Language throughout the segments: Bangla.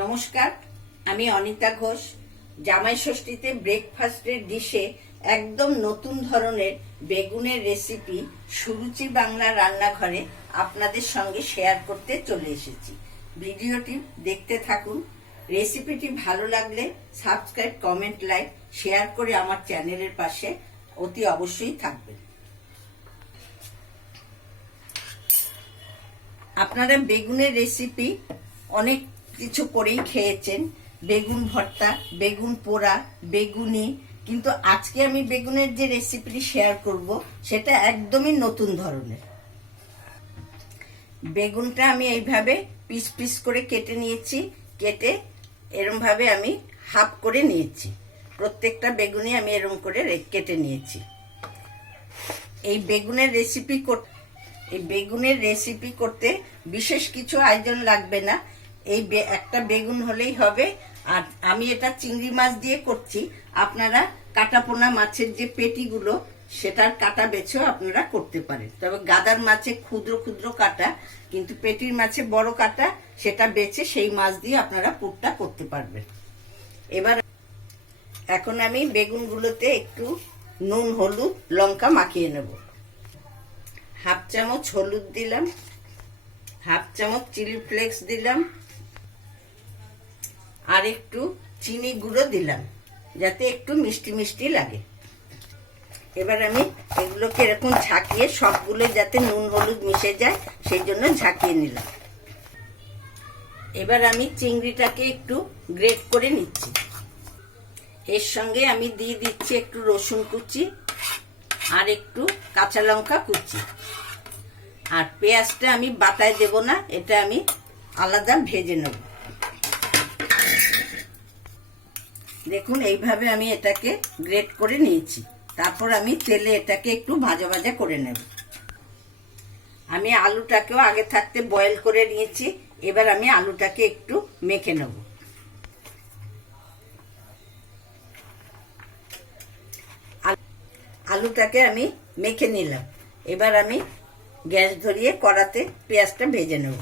নমস্কার, আমি অনিতা ঘোষ। জামাই ষষ্ঠীতে ব্রেকফাস্টের ডিশে একদম নতুন ধরনের বেগুনের রেসিপি সুরুচি বাংলা রান্নাঘরে আপনাদের সঙ্গে শেয়ার করতে চলে এসেছি। ভিডিওটি দেখতে থাকুন। রেসিপিটি ভালো লাগলে সাবস্ক্রাইব, কমেন্ট, লাইক, শেয়ার করে আমার চ্যানেলের পাশে অতি অবশ্যই থাকবেন। আপনারা বেগুনের রেসিপি অনেক কিছু করেই খেয়েছেন, বেগুন ভর্তা, বেগুন পোড়া, বেগুনি, কিন্তু আজকে আমি বেগুনের যে রেসিপিটি শেয়ার করব সেটা একদমই নতুন ধরনের। বেগুনটা আমি এইভাবে পিস পিস করে কেটে নিয়েছি, কেটে এরম ভাবে আমি হাফ করে নিয়েছি। প্রত্যেকটা বেগুনই আমি এরম করে কেটে নিয়েছি। এই বেগুনের রেসিপি করতে বিশেষ কিছু আয়োজন লাগবে না। এই একটা বেগুন হলেই হবে। আর আমি এটা চিংড়ি মাছ দিয়ে করছি। আপনারা কাটাপোনা মাছের যে পেটিগুলো সেটার কাটা বেছেও আপনারা করতে পারেন। তবে গাদার মাছে ক্ষুদ্র ক্ষুদ্র কাটা, কিন্তু পেটির মাছে বড় কাটা, সেটা বেছে সেই মাছ দিয়ে আপনারা পুরটা করতে পারবেন। এখন আমি বেগুনগুলোতে একটু নুন, হলুদ, লঙ্কা মাখিয়ে নেব। হাফ চামচ হলুদ দিলাম, হাফ চামচ চিলি ফ্লেক্স দিলাম, আর একটু চিনি গুঁড়ো দিলাম যাতে একটু মিষ্টি মিষ্টি লাগে। এবার আমি এগুলোকে এরকম ঝাঁকিয়ে সবগুলো যাতে নুন হলুদ মিশে যায় সেই জন্য ঝাঁকিয়ে নিলাম। এবার আমি চিংড়িটাকে একটু গ্রেট করে নিচ্ছি। এর সঙ্গে আমি দিয়ে দিচ্ছি একটু রসুন কুচি আর একটু কাঁচা লঙ্কা কুচি। আর পেঁয়াজটা আমি বাটায় দেব না, এটা আমি আলাদা ভেজে নেব। দেখুন এইভাবে আমি এটাকে গ্রেট করে নিয়েছি। তারপর আমি তেলে এটাকে একটু ভাজা ভাজা করে নেব। আমি আলুটাকেও আগে থাকতে বয়েল করে নিয়েছি। এবার আমি আলুটাকে একটু মেখে নেব। আলুটাকে আমি মেখে নিলাম। এবার আমি গ্যাস ধরিয়ে কড়াতে পেঁয়াজটা ভেজে নেব।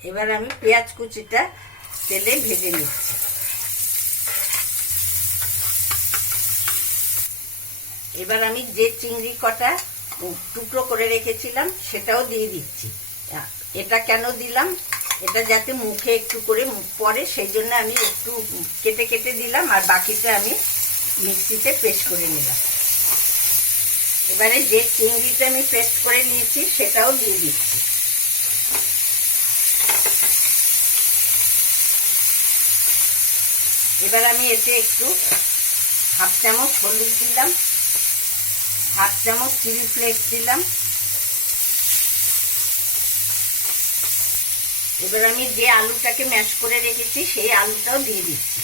এবার আমি পেঁয়াজ কুচিটা তেলে ভেজে নিচ্ছি। এবার আমি যে চিংড়ি কটা টুকরো করে রেখেছিলাম সেটাও দিয়ে দিচ্ছি। এটা কেন দিলাম, এটা যাতে মুখে একটু করে পড়ে সেই জন্য আমি একটু কেটে কেটে দিলাম, আর বাকিটা আমি মিক্সিতে পেস্ট করে নিলাম। এবারে যে চিংড়িটা আমি পেস্ট করে নিয়েছি সেটাও দিয়ে দিচ্ছি। এবার আমি এতে একটু হাফ চামচ হলুদ দিলাম, হাফ চামচ চিলি ফ্লেক্স দিলাম। এবার আমি যে আলুটাকে ম্যাশ করে রেখেছি সেই আলুটাও দিয়ে দিচ্ছি।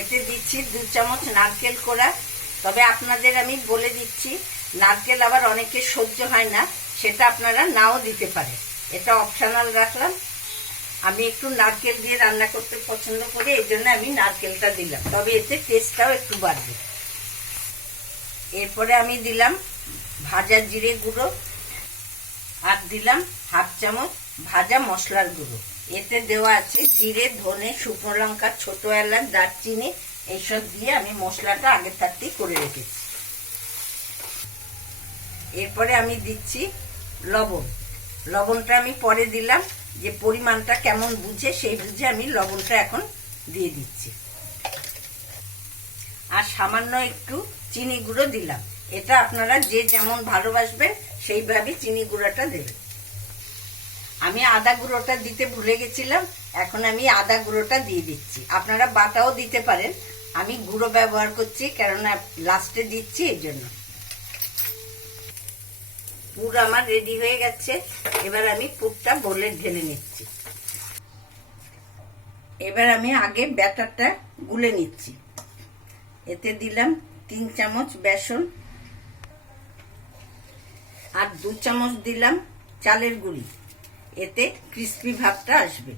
এতে দিচ্ছি 2 চামচ নারকেল কোড়া। তবে আপনাদের আমি বলে দিচ্ছি, নারকেল আবার অনেকের সহ্য হয় না, সেটা আপনারা নাও দিতে পারেন। এটা অপশনাল রাখলাম। আমি একটু নারকেল দিয়ে রান্না করতে পছন্দ করি, এই জন্য আমি নারকেলটা দিলাম। তবে এতে টেস্টটাও একটু বাড়বে। এরপরে আমি দিলাম ভাজা জিরে গুঁড়ো, আর দিলাম হাফ চামচ ভাজা মশলার গুঁড়ো। এতে দেওয়া আছে জিরে, ধনে, শুকনো লঙ্কা, ছোট এলাচ, দারচিনি, এইসব দিয়ে আমি মশলাটা আগে থাকতেই করে রেখেছি। এরপরে আমি দিচ্ছি লবণ। লবণটা আমি পরে দিলাম, যে পরিমাণটা কেমন বুঝে সেই বুঝে আমি লবণটা এখন দিয়ে দিচ্ছি। আর সামান্য একটু চিনি গুঁড়ো দিলাম। এটা আপনারা যে যেমন ভালোবাসবেন সেইভাবে চিনি গুঁড়োটা দেবেন। আমি আদা গুঁড়োটা দিতে ভুলে গেছিলাম, এখন আমি আদা গুঁড়োটা দিয়ে দিচ্ছি। আপনারা বাটাও দিতে পারেন, আমি গুঁড়ো ব্যবহার করছি কেননা লাস্টে দিচ্ছি এই জন্য। পুর আমার রেডি হয়ে গেছে। এবার আমি পুরটা বোলে ঢেলে নিচ্ছি। এবার আমি আগে ব্যাটারটা গুলে নিচ্ছি। এতে দিলাম 3 চামচ বেসন, আর 2 চামচ দিলাম চালের গুঁড়ি। এতে ক্রিস্পি ভাবটা আসবে।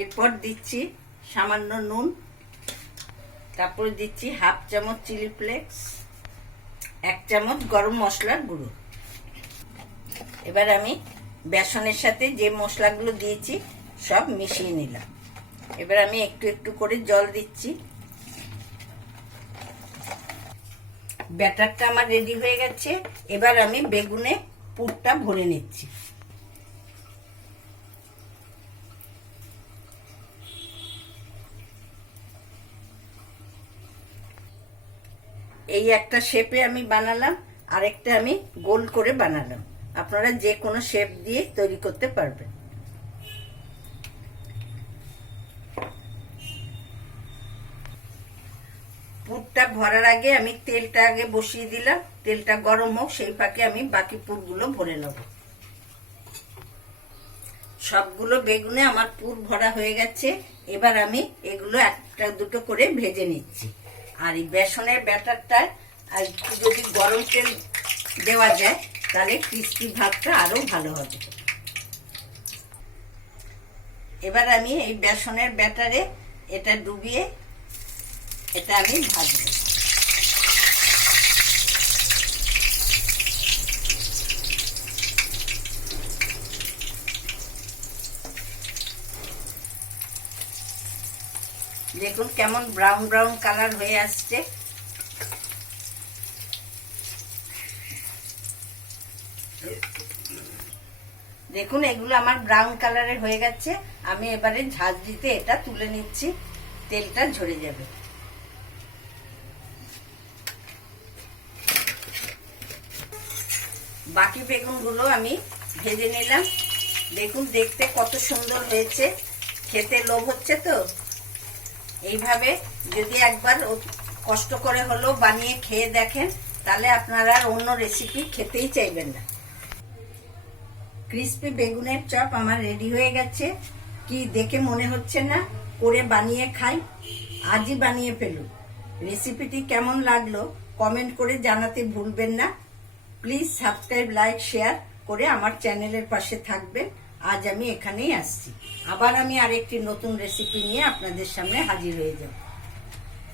এরপর দিচ্ছি সামান্য নুন, তারপর দিচ্ছি হাফ চামচ চিলি ফ্লেক্স, 1 চামচ গরম মশলার গুঁড়ো। এবার আমি বেসনের সাথে যে মশলাগুলো দিয়েছি সব মিশিয়ে নিলাম। এবার আমি একটু একটু করে জল দিচ্ছি। ব্যাটারটা আমার রেডি হয়ে গেছে। এবার আমি বেগুনে পুরটা ভরে নিচ্ছি। এই একটা শেপে আমি বানালাম, আরেকটা আমি গোল করে বানালাম। আপনারা যে কোনো শেপ দিয়ে তৈরি করতে পারবেন। পুরটা ভরার আগে আমি তেলটা আগে বসিয়ে দিলাম। তেলটা গরম হোক, সেই ফাঁকে আমি বাকি পুরগুলো ভরে নেব। সবগুলো বেগুনে আমার পুর ভরা হয়ে গেছে। এবার আমি এগুলো একটা দুটো করে ভেজে নিচ্ছি। আর এই বেসনের ব্যাটারটা আর একটু যদি গরম তেল দেওয়া যায় তাহলে ক্রিস্পি ভাবটা আরো ভালো হবে। এবার আমি এই বেসনের ব্যাটারে এটা ডুবিয়ে এটা আমি ভাজবো। দেখুন কেমন ব্রাউন ব্রাউন কালার হয়ে আসছে। দেখুন এগুলো আমার ব্রাউন কালারের হয়ে গেছে। আমি এবারে ঝাঁঝরিতে এটা তুলে নিচ্ছি, তেলটা ঝরে যাবে। বাকি বেগুনগুলো আমি ভেজে নিলাম। দেখুন দেখতে কত সুন্দর হয়েছে, খেতে লোভ হচ্ছে তো। এইভাবে যদি একবার কষ্ট করে হলেও বানিয়ে খেয়ে দেখেন তাহলে আপনারা আর অন্য রেসিপি খেতেই চাইবেন না। ক্রিস্পি বেগুনের চপ আমার রেডি হয়ে গেছে। কি দেখে মনে হচ্ছে না করে বানিয়ে খাই? আজই বানিয়ে ফেলুন। রেসিপিটি কেমন লাগলো কমেন্ট করে জানাতে ভুলবেন না। প্লিজ সাবস্ক্রাইব, লাইক, শেয়ার করে আমার চ্যানেলের পাশে থাকবেন। আজ আমি এখানেই আসছি। আবার আমি আরেকটি নতুন রেসিপি নিয়ে আপনাদের সামনে হাজির হয়ে যাব।